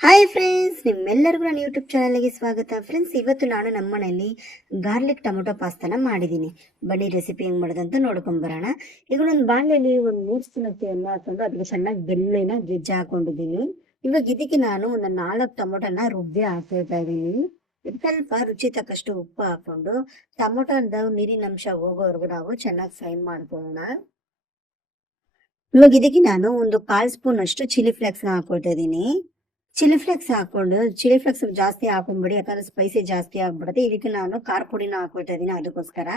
Hi friends, ನಿಮ್ಮೆಲ್ಲರಿಗೂ ನನ್ನ YouTube ಚಾನಲ್ಗೆ ಸ್ವಾಗತ. ಫ್ರೆಂಡ್ಸ್, ಇವತ್ತು ನಾನು ನಮ್ಮ ಮನೆಯಲ್ಲಿ ಗಾರ್ಲಿಕ್ ಟೊಮೊಟೊ ಪಾಸ್ತಾನ ಮಾಡಿದ್ದೀನಿ. ಬನ್ನಿ ರೆಸಿಪಿ ಹೆಂಗೆ ಮಾಡೋದಂತ ನೋಡ್ಕೊಂಬರೋಣ. ಈಗ ಒಂದು ಬಾಣಲೆಯಲ್ಲಿ ಒಂದು 3 ಸ್ಪೂನ್ ಅಕ್ಕಿಯನ್ನು ಹಾಕೊಂಡು ಅದಕ್ಕೆ ಚೆನ್ನಾಗಿ ಬೆಳ್ಳಿನ ಜಜ್ಜಿ ಹಾಕೊಂಡಿದ್ದೀನಿ. ಇವಾಗ ಇದಕ್ಕೆ ನಾನು ಒಂದು 4 ಟೊಮೊಟೊನ ರುಬ್ಬಿ ಹಾಕ್ತಾ ಇದ್ದೀನಿ. ಸ್ವಲ್ಪ ರುಚಿ ತಕ್ಕಷ್ಟು ಉಪ್ಪು ಹಾಕೊಂಡು ಟೊಮೊಟೊದ ನೀರಿನ ಅಂಶ ಹೋಗೋವರೆಗೂ ನಾವು ಚೆನ್ನಾಗಿ ಫ್ರೈ ಮಾಡ್ಕೊಳ್ಳೋಣ. ಇವಾಗ ಇದಕ್ಕೆ ನಾನು ಒಂದು 1/4 ಸ್ಪೂನ್ ಅಷ್ಟು ಚಿಲ್ಲಿ ಫ್ಲೇಕ್ಸ್ನ ಹಾಕೊಳ್ತಾ ಇದ್ದೀನಿ. ಚಿಲ್ಲಿ ಫ್ಲೇಕ್ಸ್ ಹಾಕೊಂಡು, ಚಿಲ್ಲಿ ಫ್ಲೇಕ್ಸ್ ಜಾಸ್ತಿ ಹಾಕೊಂಡ್ಬಿಡಿ, ಯಾಕಂದ್ರೆ ಸ್ಪೈಸಿ ಜಾಸ್ತಿ ಆಗ್ಬಿಡುತ್ತೆ. ಇದಕ್ಕೆ ನಾನು ಖಾರ ಪುಡಿನ ಹಾಕೊಳ್ತಾ ಇದ್ದೀನಿ, ಅದಕ್ಕೋಸ್ಕರ.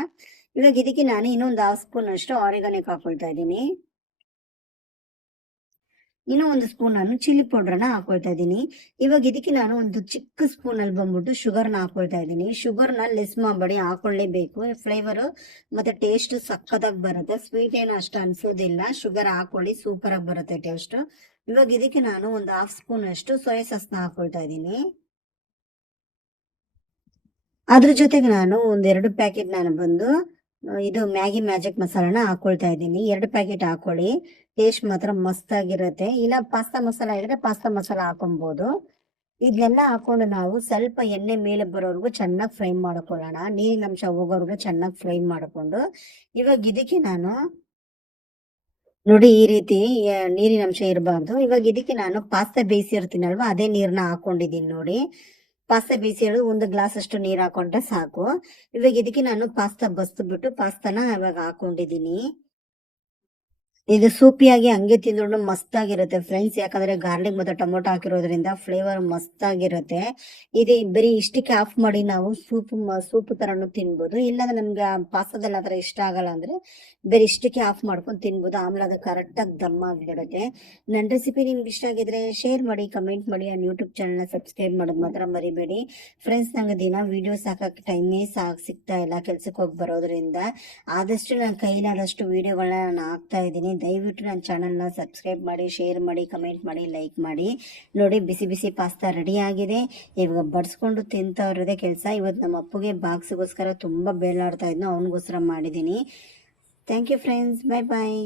ಇವಾಗ ಇದಕ್ಕೆ ನಾನು ಇನ್ನೊಂದು 1/2 ಸ್ಪೂನ್ ಅಷ್ಟು ಆರಿಗಾನಿಕ್ ಹಾಕೊಳ್ತಾ ಇದ್ದೀನಿ. ಇನ್ನೂ 1 ಸ್ಪೂನ್ ನಾನು ಚಿಲ್ಲಿ ಪೌಡ್ರನ್ನ ಹಾಕೊಳ್ತಾ ಇದ್ದೀನಿ. ಇವಾಗ ಇದಕ್ಕೆ ನಾನು ಒಂದು ಚಿಕ್ಕ ಸ್ಪೂನ್ ಅಲ್ಲಿ ಬಂದ್ಬಿಟ್ಟು ಶುಗರ್ನ ಹಾಕೊಳ್ತಾ ಇದ್ದೀನಿ. ಶುಗರ್ನ ಲೆಸ್ ಮಾಡಬೇಡಿ, ಹಾಕೊಳ್ಳೇಬೇಕು. ಫ್ಲೇವರ್ ಮತ್ತೆ ಟೇಸ್ಟ್ ಸಕ್ಕತ್ತಾಗಿ ಬರುತ್ತೆ. ಸ್ವೀಟ್ ಏನು ಅಷ್ಟು ಅನ್ಸೋದಿಲ್ಲ. ಶುಗರ್ ಹಾಕೊಳ್ಳಿ, ಸೂಪರ್ ಆಗಿ ಬರುತ್ತೆ ಟೇಸ್ಟ್. ಇವಾಗ ಇದಕ್ಕೆ ನಾನು ಒಂದು 1/2 ಸ್ಪೂನ್ ಅಷ್ಟು ಸೋಯಾ ಸಾಸ್ನ ಹಾಕೊಳ್ತಾ ಇದ್ದೀನಿ. ಅದ್ರ ಜೊತೆಗೆ ನಾನು ಒಂದ್ 2 ಪ್ಯಾಕೆಟ್ ಇದು ಮ್ಯಾಗಿ ಮ್ಯಾಜಿಕ್ ಮಸಾಲಾನ ಹಾಕೊಳ್ತಾ ಇದ್ದೀನಿ. 2 ಪ್ಯಾಕೆಟ್ ಹಾಕೊಳ್ಳಿ, ಟೇಸ್ಟ್ ಮಾತ್ರ ಮಸ್ತ್ ಆಗಿರುತ್ತೆ. ಇಲ್ಲ ಪಾಸ್ತಾ ಮಸಾಲ ಇದ್ರೆ ಪಾಸ್ತಾ ಮಸಾಲ ಹಾಕೊಬಹುದು. ಇದನ್ನೆಲ್ಲ ಹಾಕೊಂಡು ನಾವು ಸ್ವಲ್ಪ ಎಣ್ಣೆ ಮೇಲೆ ಬರೋವರೆಗೂ ಚೆನ್ನಾಗಿ ಫ್ರೈ ಮಾಡ್ಕೊಳ್ಳೋಣ. ನೀರಿನ ಅಂಶ ಹೋಗೋವರೆಗೂ ಚೆನ್ನಾಗಿ ಫ್ರೈ ಮಾಡ್ಕೊಂಡು, ಇವಾಗ ಇದಕ್ಕೆ ನಾನು ನೋಡಿ ಈ ರೀತಿ ನೀರಿನ ಅಂಶ ಇರಬಾರ್ದು. ಇವಾಗ ಇದಕ್ಕೆ ನಾನು ಪಾಸ್ತಾ ಬೇಯಿಸಿರ್ತೀನಲ್ವಾ, ಅದೇ ನೀರ್ನ ಹಾಕೊಂಡಿದ್ದೀನಿ ನೋಡಿ. ಪಾಸ್ತಾ ಬೇಯಿಸಿರೋದು 1 ಗ್ಲಾಸ್ ಅಷ್ಟು ನೀರ್ ಹಾಕೊಂಡ್ರೆ ಸಾಕು. ಇವಾಗ ಇದಕ್ಕೆ ನಾನು ಪಾಸ್ತಾ ಬಸ್ದು ಪಾಸ್ತಾನ ಇವಾಗ ಹಾಕೊಂಡಿದ್ದೀನಿ. ಇದು ಸೂಪಿಯಾಗಿ ಹಂಗೆ ತಿಂದ್ರು ಮಸ್ತ್ ಆಗಿರುತ್ತೆ ಫ್ರೆಂಡ್ಸ್. ಯಾಕಂದ್ರೆ ಗಾರ್ಲಿಕ್ ಮತ್ತೆ ಟೊಮೊಟೊ ಹಾಕಿರೋದ್ರಿಂದ ಫ್ಲೇವರ್ ಮಸ್ತ್ ಆಗಿರುತ್ತೆ. ಇದು ಬರೀ ಇಷ್ಟಕ್ಕೆ ಆಫ್ ಮಾಡಿ ನಾವು ಸೂಪ್ ತರನು ತಿನ್ಬೋದು. ಇಲ್ಲಾಂದ್ರೆ ನಮ್ಗೆ ಪಾಸ್ತಾದಲ್ಲಿ ಆತರ ಇಷ್ಟ ಆಗಲ್ಲ ಅಂದ್ರೆ ಬರೀ ಇಷ್ಟಕ್ಕೆ ಆಫ್ ಮಾಡ್ಕೊಂಡು ತಿನ್ಬೋದು. ಆಮೇಲೆ ಅದು ಕರೆಕ್ಟ್ ಆಗಿ ದಮ್ಮ ಆಗಿರುತ್ತೆ. ನನ್ನ ರೆಸಿಪಿ ನಿಮ್ಗೆ ಇಷ್ಟ ಆಗಿದ್ರೆ ಶೇರ್ ಮಾಡಿ, ಕಮೆಂಟ್ ಮಾಡಿ, ನನ್ನ ಯೂಟ್ಯೂಬ್ ಚಾನಲ್ನ ಸಬ್ಸ್ಕ್ರೈಬ್ ಮಾಡೋದು ಮಾತ್ರ ಮರಿಬೇಡಿ ಫ್ರೆಂಡ್ಸ್. ನಂಗೆ ದಿನ ವಿಡಿಯೋಸ್ ಹಾಕಕ್ಕೆ ಟೈಮೇ ಸಿಗ್ತಾ ಇಲ್ಲ, ಕೆಲ್ಸಕ್ಕೆ ಹೋಗಿ ಬರೋದ್ರಿಂದ. ಆದಷ್ಟು ನನ್ನ ಕೈಲಾದಷ್ಟು ವಿಡಿಯೋಗಳನ್ನ ನಾನು ಹಾಕ್ತಾ ಇದ್ದೀನಿ. ದಯವಿಟ್ಟು ನನ್ನ ಚಾನಲ್ನ ಸಬ್ಸ್ಕ್ರೈಬ್ ಮಾಡಿ, ಶೇರ್ ಮಾಡಿ, ಕಮೆಂಟ್ ಮಾಡಿ, ಲೈಕ್ ಮಾಡಿ. ನೋಡಿ, ಬಿಸಿ ಬಿಸಿ ಪಾಸ್ತಾ ರೆಡಿ ಆಗಿದೆ. ಇವಾಗ ಬಡಿಸ್ಕೊಂಡು ತಿಂತವ್ರದೇ ಕೆಲಸ. ಇವತ್ತು ನಮ್ಮ ಅಪ್ಪಗೆ ಬಾಕ್ಸ್ಗೋಸ್ಕರ ತುಂಬ ಬೇಲಾಡ್ತಾ ಇದ್ನು, ಅವನಿಗೋಸ್ಕರ ಮಾಡಿದ್ದೀನಿ. Thank you friends, bye bye.